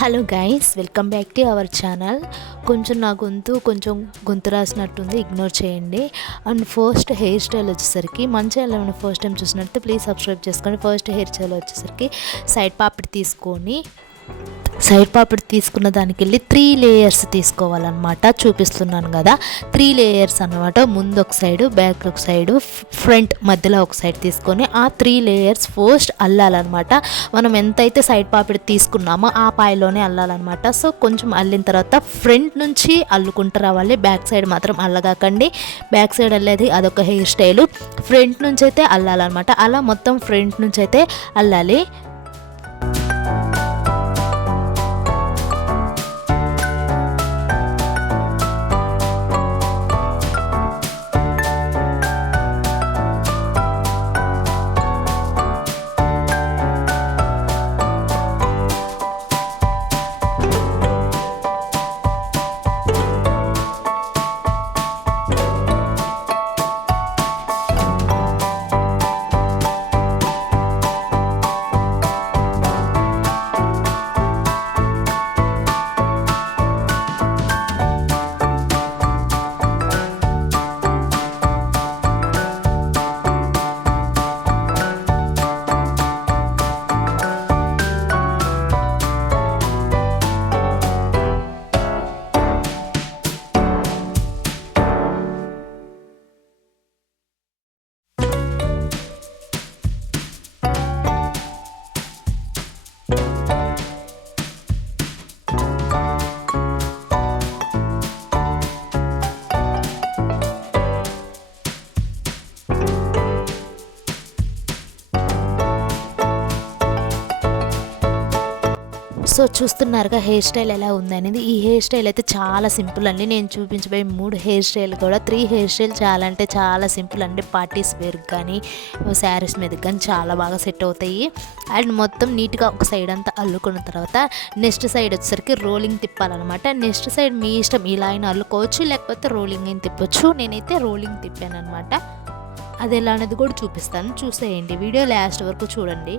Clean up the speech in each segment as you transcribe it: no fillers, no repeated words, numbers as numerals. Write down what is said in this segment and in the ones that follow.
Hello guys, welcome back to our channel. కొంచెం నా గొంతు రాసినట్టుంది, ఇగ్నోర్ చేయండి. అండ్ ఫస్ట్ హెయిర్ స్టైల్ వచ్చేసరికి మన ఛానల్ ఏమైనా ఫస్ట్ టైం చూసినట్టు ప్లీజ్ సబ్స్క్రైబ్ చేసుకోండి. ఫస్ట్ హెయిర్ స్టైల్ వచ్చేసరికి సైడ్ పాపిడి తీసుకున్న దానికి వెళ్ళి 3 లేయర్స్ తీసుకోవాలన్నమాట. చూపిస్తున్నాను కదా, 3 లేయర్స్ అన్నమాట. ముందు ఒక సైడు, బ్యాక్ ఒక సైడు, ఫ్రంట్ మధ్యలో ఒక సైడ్ తీసుకొని ఆ 3 లేయర్స్ ఫస్ట్ అల్లాలన్నమాట. మనం ఎంతైతే సైడ్ పాపిడి తీసుకున్నామో ఆ పాయలోనే అల్లాలన్నమాట. సో కొంచెం అల్లిన తర్వాత ఫ్రంట్ నుంచి అల్లుకుంటూ రావాలి, బ్యాక్ సైడ్ మాత్రం అల్లగాకండి. బ్యాక్ సైడ్ అల్లేది అదొక హెయిర్ స్టైలు, ఫ్రంట్ నుంచి అయితే అల్లాలన్నమాట. అలా మొత్తం ఫ్రంట్ నుంచి అయితే అల్లాలి. సో చూస్తున్నారుగా హెయిర్ స్టైల్ ఎలా ఉందనేది. ఈ హెయిర్ స్టైల్ అయితే చాలా సింపుల్ అండి. నేను చూపించబోయే 3 హెయిర్ స్టైల్ కూడా 3 హెయిర్ స్టైల్ చాలా అంటే చాలా సింపుల్ అండి. పార్టీస్ వేర్కి కానీ శారీస్ మీదకి కానీ చాలా బాగా సెట్ అవుతాయి. అండ్ మొత్తం నీట్గా ఒక సైడ్ అంతా అల్లుకున్న తర్వాత నెక్స్ట్ సైడ్ వచ్చేసరికి రోలింగ్ తిప్పాలన్నమాట. నెక్స్ట్ సైడ్ మీ ఇష్టం, ఇలా అయినా అల్లుకోవచ్చు లేకపోతే రోలింగ్ అయినా తిప్పొచ్చు. నేనైతే రోలింగ్ తిప్పాను అనమాట. అది ఎలా అనేది కూడా చూపిస్తాను, చూసేయండి. వీడియో లాస్ట్ వరకు చూడండి.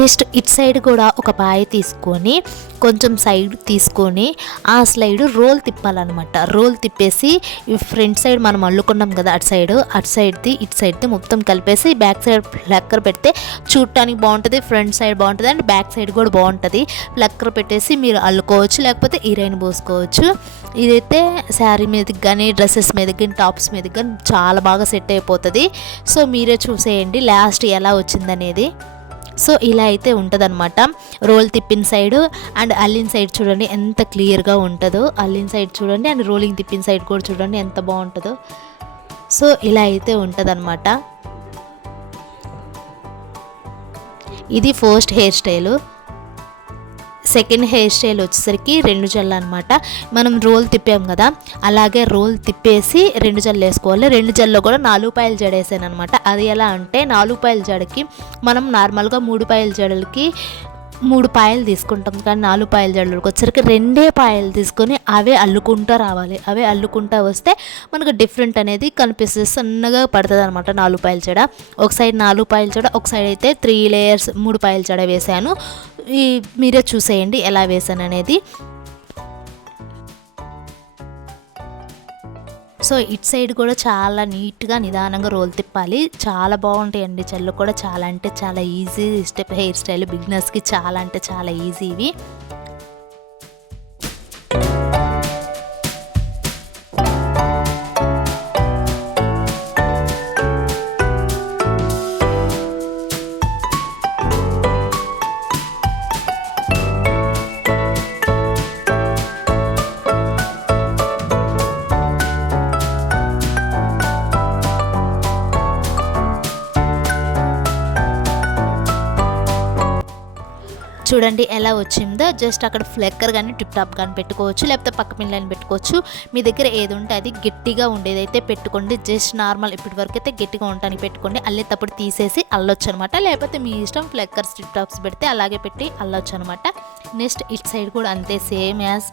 నెక్స్ట్ ఇట్ సైడ్ కూడా ఒక పాయ తీసుకొని కొంచెం సైడ్ తీసుకొని ఆ స్లైడ్ రోల్ తిప్పాలన్నమాట. రోల్ తిప్పేసి ఈ ఫ్రంట్ సైడ్ మనం అల్లుకున్నాం కదా, అటు సైడ్ది ఇటు సైడ్ది మొత్తం కలిపేసి బ్యాక్ సైడ్ ప్లక్కర్ పెడితే చూడటానికి బాగుంటుంది. ఫ్రంట్ సైడ్ బాగుంటుంది అండ్ బ్యాక్ సైడ్ కూడా బాగుంటుంది. ప్లక్కర్ పెట్టేసి మీరు అల్లుకోవచ్చు లేకపోతే ఈరైన్ పోసుకోవచ్చు. ఇదైతే శారీ మీదకి కానీ డ్రెస్సెస్ మీదకి కానీ టాప్స్ మీదకి కానీ చాలా బాగా సెట్ అయిపోతుంది. సో మీరే చూసేయండి లాస్ట్ ఎలా వచ్చిందనేది. సో ఇలా అయితే ఉంటుందన్నమాట. రోల్ తిప్పిన సైడ్ అండ్ అల్లిన సైడ్ చూడండి ఎంత క్లియర్గా ఉంటుందో. అల్లిన సైడ్ చూడండి అండ్ రోలింగ్ తిప్పిన సైడ్ కూడా చూడండి ఎంత బాగుంటుందో. సో ఇలా అయితే ఉంటుందన్నమాట. ఇది first hair style. Second hair style వచ్చేసరికి 2 జడలు అనమాట. మనం రోల్ తిప్పాం కదా, అలాగే రోల్ తిప్పేసి 2 జడలు వేసుకోవాలి. 2 జడల్లో కూడా 4 పాయల జడ వేసాను అనమాట. అది ఎలా అంటే 4 పాయల జడకి మనం నార్మల్గా 3 పాయల జడలకి 3 పాయలు తీసుకుంటాం, కానీ 4 పాయల జడలకు వచ్చరికి 2 పాయలు తీసుకొని అవే అల్లుకుంటూ రావాలి. అవే అల్లుకుంటూ వస్తే మనకు డిఫరెంట్ అనేది కనిపిస్తుంది, సన్నగా పడుతుంది అనమాట 4 పాయల జడ. ఒక సైడ్ 4 పాయల జడ, ఒక సైడ్ అయితే 3 లేయర్స్ 3 పాయల జడ వేసాను. మీరే చూసేయండి ఎలా వేసాను అనేది. సో ఇటు సైడ్ కూడా చాలా నీట్గా నిదానంగా రోల్ తిప్పాలి. చాలా బాగుంటాయండి చెల్లు కూడా, చాలా అంటే చాలా ఈజీ స్టెప్ హెయిర్ స్టైల్. బిగినర్స్కి చాలా అంటే చాలా ఈజీ ఇవి. చూడండి ఎలా వచ్చిందో. జస్ట్ అక్కడ ఫ్లెక్కర్ కానీ టిప్ టాప్ కానీ పెట్టుకోవచ్చు, లేకపోతే పక్క పిన్లని పెట్టుకోవచ్చు. మీ దగ్గర ఏది ఉంటే అది గట్టిగా ఉండేదైతే పెట్టుకోండి. జస్ట్ నార్మల్ ఇప్పటి వరకు అయితే గట్టిగా ఉండటానికి పెట్టుకోండి. అల్లేటప్పుడు తీసేసి అల్లొచ్చు అనమాట. లేకపోతే మీ ఇష్టం, ఫ్లెక్కర్స్ టిప్ టాప్స్ పెడితే అలాగే పెట్టి అల్లొచ్చు అనమాట. నెక్స్ట్ ఇటు సైడ్ కూడా అంతే, సేమ్ యాజ్.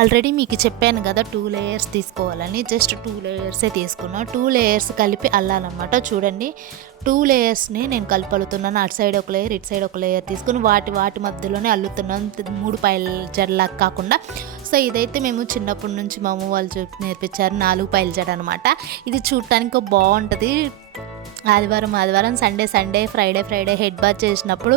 ఆల్రెడీ మీకు చెప్పాను కదా 2 లేయర్స్ తీసుకోవాలని. జస్ట్ 2 లేయర్సే తీసుకున్నా. 2 లేయర్స్ కలిపి అల్లాలన్నమాట. చూడండి 2 లేయర్స్ని నేను కలిపి అల్లుతున్నాను. అటు సైడ్ ఒక లేయర్, ఇటు సైడ్ ఒక లేయర్ తీసుకుని వాటి మధ్యలోనే అల్లుతున్నాను, 3 పాయల జడలాగా కాకుండా. సో ఇదైతే మేము చిన్నప్పటి నుంచి మా అమ్మ వాళ్ళు నేర్పించారు, 4 పాయల జడ అనమాట. ఇది చూడటానికి బాగుంటుంది. ఆదివారం సండే ఫ్రైడే హెడ్ బాత్ చేసినప్పుడు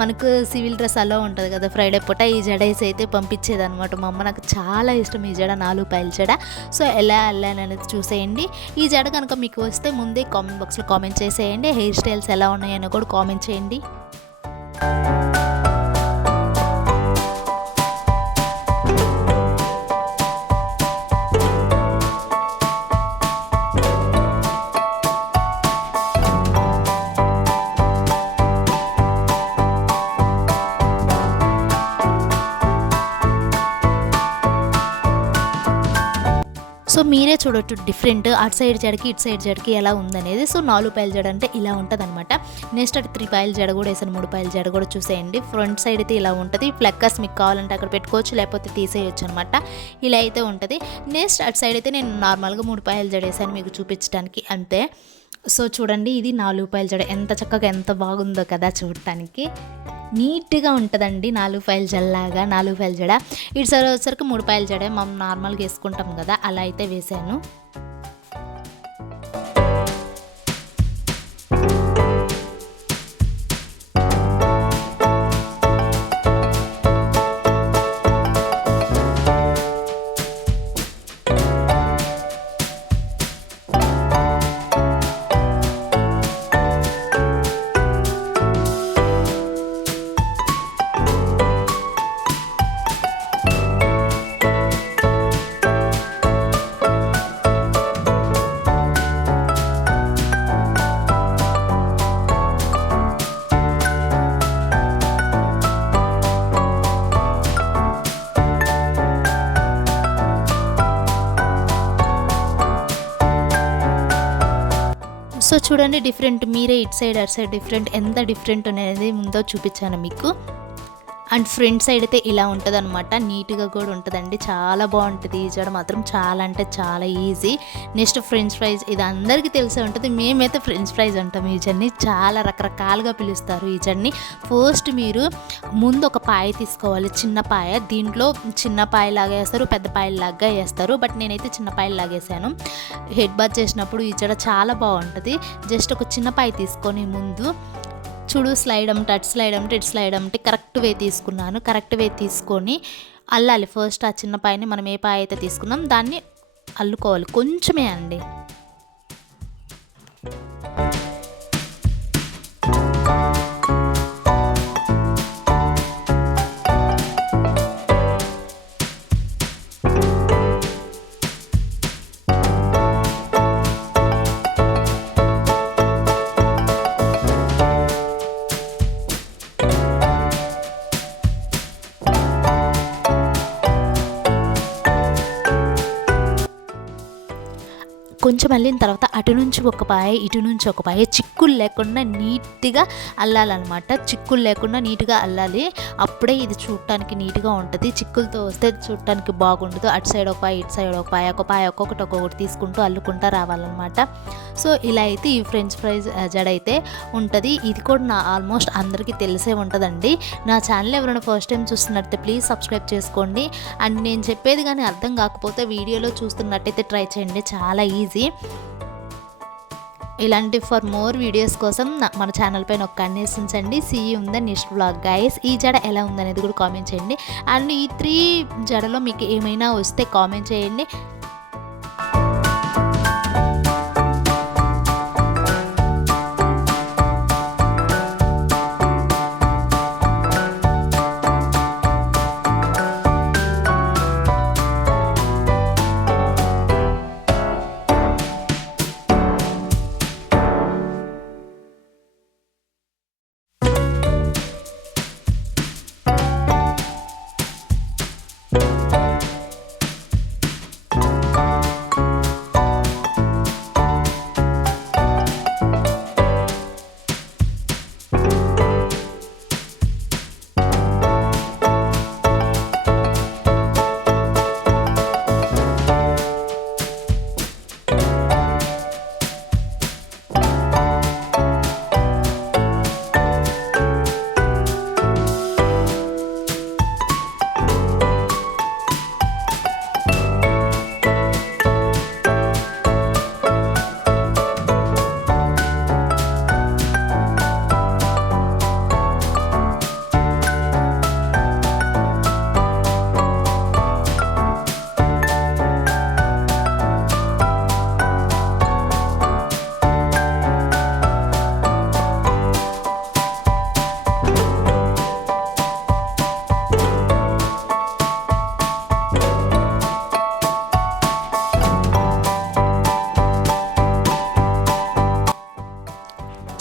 మనకు సివిల్ డ్రెస్ అలా ఉంటుంది కదా, ఫ్రైడే పూట ఈ జడ వేసి అయితే పంపించేది అనమాట మా అమ్మ. నాకు చాలా ఇష్టం ఈ జడ, 4 పాయల జడ. సో ఎలా అల్లాను అనేది చూసేయండి. ఈ జడ కనుక మీకు వస్తే ముందే కామెంట్ బాక్స్లో కామెంట్ చేసేయండి. హెయిర్ స్టైల్స్ ఎలా ఉన్నాయని కూడా కామెంట్ చేయండి. సో మీరే చూడొచ్చు డిఫరెంట్, అటు సైడ్ జడకి ఇటు సైడ్ జడకి ఎలా ఉందనేది. సో 4 పాయల జడ అంటే ఇలా ఉంటుంది అనమాట. నెక్స్ట్ అటు 3 పాయల జడ కూడా వేసాను, 3 పాయల జడ కూడా చూసేయండి. ఫ్రంట్ సైడ్ అయితే ఇలా ఉంటుంది. ఫ్లెక్కర్స్ మీకు కావాలంటే అక్కడ పెట్టుకోవచ్చు, లేకపోతే తీసేయచ్చు అనమాట. ఇలా అయితే ఉంటుంది. నెక్స్ట్ అటు సైడ్ అయితే నేను నార్మల్గా 3 పాయల జడ వేసాను మీకు చూపించడానికి అంతే. సో చూడండి ఇది 4 పాయల జడ ఎంత చక్కగా ఎంత బాగుందో కదా, చూడటానికి నీట్గా ఉంటుందండి. 4 పాయల జడలాగా 4 పాయల జడ. ఇటు సైడ్ వచ్చేసరికి 3 పాయల జడ మనం నార్మల్గా వేసుకుంటాం కదా, అలా అయితే వేసాను. సో చూడండి డిఫరెంట్, మీరే ఇటు సైడ్ అటు సైడ్ డిఫరెంట్, ఎంత డిఫరెంట్ అనేది ముందో చూపించాను మీకు. అండ్ ఫ్రంట్ సైడ్ అయితే ఇలా ఉంటుంది అనమాట, నీట్గా కూడా ఉంటుందండి, చాలా బాగుంటుంది. ఈ జడ మాత్రం చాలా అంటే చాలా ఈజీ. నెక్స్ట్ ఫ్రెంచ్ ఫ్రైస్, ఇది అందరికీ తెలిసే ఉంటుంది. మేమైతే ఫ్రెంచ్ ఫ్రైస్ అంటాం. ఈ జడ్ని చాలా రకరకాలుగా పిలుస్తారు ఈ జడ్ని. ఫస్ట్ మీరు ముందు ఒక పాయ తీసుకోవాలి, చిన్న పాయ. దీంట్లో చిన్న పాయలాగా వేస్తారు, పెద్ద పాయలాగా వేస్తారు. బట్ నేనైతే చిన్న పాయలాగా వేసాను. హెడ్ బాత్ చేసినప్పుడు ఈ జడ చాలా బాగుంటుంది. జస్ట్ ఒక చిన్న పాయ తీసుకొని ముందు చూడు స్లైడ్ అమ్మటే అటు స్లైడ్ అమ్మటే ఇటు స్లైడ్ అమ్మటే కరెక్ట్ వే తీసుకున్నాను. కరెక్ట్ వే తీసుకొని అల్లాలి. ఫస్ట్ ఆ చిన్న పాయని మనం ఏ పాయ అయితే తీసుకున్నాం దాన్ని అల్లుకోవాలి, కొంచెమే అండి. కొంచెం అల్లిన తర్వాత అటు నుంచి ఒక పాయ ఇటు నుంచి ఒక పాయ చిక్కులు లేకుండా నీట్గా అల్లాలన్నమాట. చిక్కులు లేకుండా నీట్గా అల్లాలి, అప్పుడే ఇది చూడటానికి నీట్గా ఉంటుంది. చిక్కులతో వస్తే చూడటానికి బాగుండదు. అటు సైడ్ ఒక పాయ ఇటు సైడ్ ఒక పాయ ఒక్కొక్కటి తీసుకుంటూ అల్లుకుంటూ రావాలన్నమాట. సో ఇలా అయితే ఈ ఫ్రెంచ్ ఫ్రైస్ జడ అయితే ఉంటుంది. ఇది కూడా ఆల్మోస్ట్ అందరికీ తెలిసే ఉంటుందండి. నా ఛానల్ ఎవరైనా ఫస్ట్ టైం చూస్తున్నట్టయితే ప్లీజ్ సబ్స్క్రైబ్ చేసుకోండి. అండ్ నేను చెప్పేది కానీ అర్థం కాకపోతే వీడియోలో చూస్తున్నట్టయితే ట్రై చేయండి, చాలా ఈజీ. ఇలాంటి ఫర్ మోర్ వీడియోస్ కోసం మన ఛానల్ పైన ఒక కన్నేసించండి. See you in the next vlog guys. ఈ జడ ఎలా ఉందనేది కూడా కామెంట్ చేయండి. అండ్ ఈ 3 జడలో మీకు ఏమైనా వస్తే కామెంట్ చేయండి.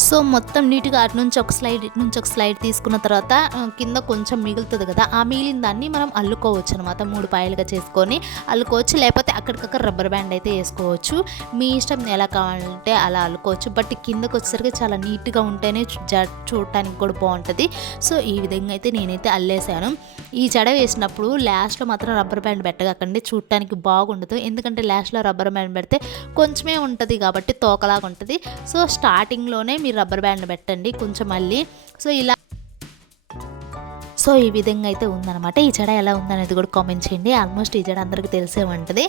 సో మొత్తం నీట్గా అటు నుంచి ఒక స్లైడ్ ఇటు నుంచి ఒక స్లైడ్ తీసుకున్న తర్వాత కింద కొంచెం మిగులుతుంది కదా, ఆ మిగిలిన దాన్ని మనం అల్లుకోవచ్చు అనమాట. 3 పాయలుగా చేసుకొని అల్లుకోవచ్చు, లేకపోతే అక్కడికక్కడ రబ్బర్ బ్యాండ్ అయితే వేసుకోవచ్చు. మీ ఇష్టం ఎలా కావాలంటే అలా అల్లుకోవచ్చు. బట్ కిందకు వచ్చేసరికి చాలా నీట్గా ఉంటేనే చూడటానికి కూడా బాగుంటుంది. సో ఈ విధంగా అయితే నేనైతే అల్లేసాను. ఈ జడ వేసినప్పుడు లాస్ట్లో మాత్రం రబ్బర్ బ్యాండ్ పెట్టకండి, చూడటానికి బాగుండదు. ఎందుకంటే లాస్ట్లో రబ్బర్ బ్యాండ్ పెడితే కొంచెమే ఉంటుంది కాబట్టి తోకలాగా ఉంటుంది. సో స్టార్టింగ్లోనే మీరు రబ్బర్ బ్యాండ్ పెట్టండి కొంచెం మళ్ళీ. సో ఈ విధంగా అయితే ఉందన్నమాట. ఈ జడ ఎలా ఉందనేది కూడా కామెంట్ చేయండి. ఆల్మోస్ట్ ఈ జడ అందరికీ తెలిసే ఉంటుంది.